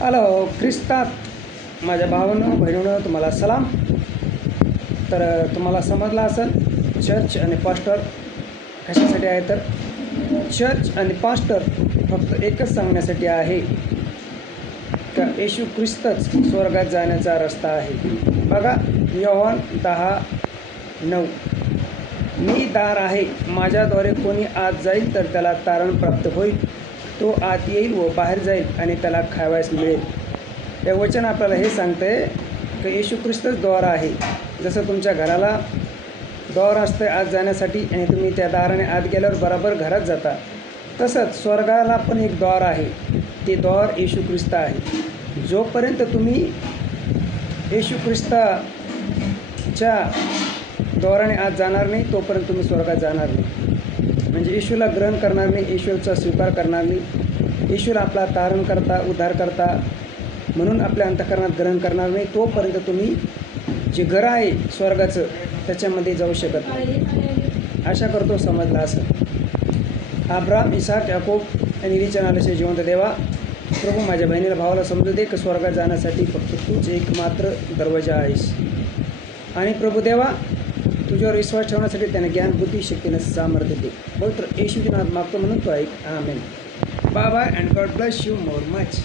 Hello ख्रिस्तात माझ्या भावांनो बहिणीनं तुम्हाला सलाम. तर तुम्हाला समजलं असेल चर्च आणि पास्टर कशासाठी आहे. तर चर्च आणि पास्टर फक्त एकच सांगण्यासाठी आहे का येशू ख्रिस्तच स्वर्गात जाण्याचा रस्ता आहे. बघा योहान 10:9, मी दार आहे, माझ्याद्वारे कोणी आत जाईल तर त्याला तारण प्राप्त होईल. तो आत येईल व बाहेर जाईल आणि त्याला खावायस मिळेल. हे वचन आपल्याला हे सांगते की येशू ख्रिस्तच द्वार आहे. जसं तुमच्या घराला द्वार असतं आत जाण्यासाठी आणि तुम्ही त्या दाराने आत गेल्यावर बरोबर घरात जाता, तसंच स्वर्गाला पण एक द्वार आहे. ते द्वार येशू ख्रिस्त आहे. जोपर्यंत तुम्ही येशू ख्रिस्ताच्या द्वाराने आत जाणार नाही तोपर्यंत तुम्ही स्वर्गात जाणार नाही. म्हणजे येशूला ग्रहण करणार नाही, येशूचा स्वीकार करणार नाही, येशूला आपला तारण करता उद्धार करता म्हणून आपल्या अंतःकरणात ग्रहण करणार नाही, तोपर्यंत तुम्ही जे घर आहे स्वर्गाचं त्याच्यामध्ये जाऊ शकत नाही. आशा करतो समजलं असं. अब्राम, इसाक, याकूब आणि विचार आल्याचे जिवंत देवा, प्रभू माझ्या बहिणीला भावाला समजू दे की स्वर्गात जाण्यासाठी फक्त तूच एकमात्र दरवाजा आहेस. आणि प्रभू देवा, तुझ्यावर विश्वास ठेवण्यासाठी त्याने ज्ञान, बुद्धी, शक्तीने सामर्थ्य दे. पवित्र येशूचे नाव मागतो म्हणून तो ऐक. आमेन. Bye bye and God bless you more much.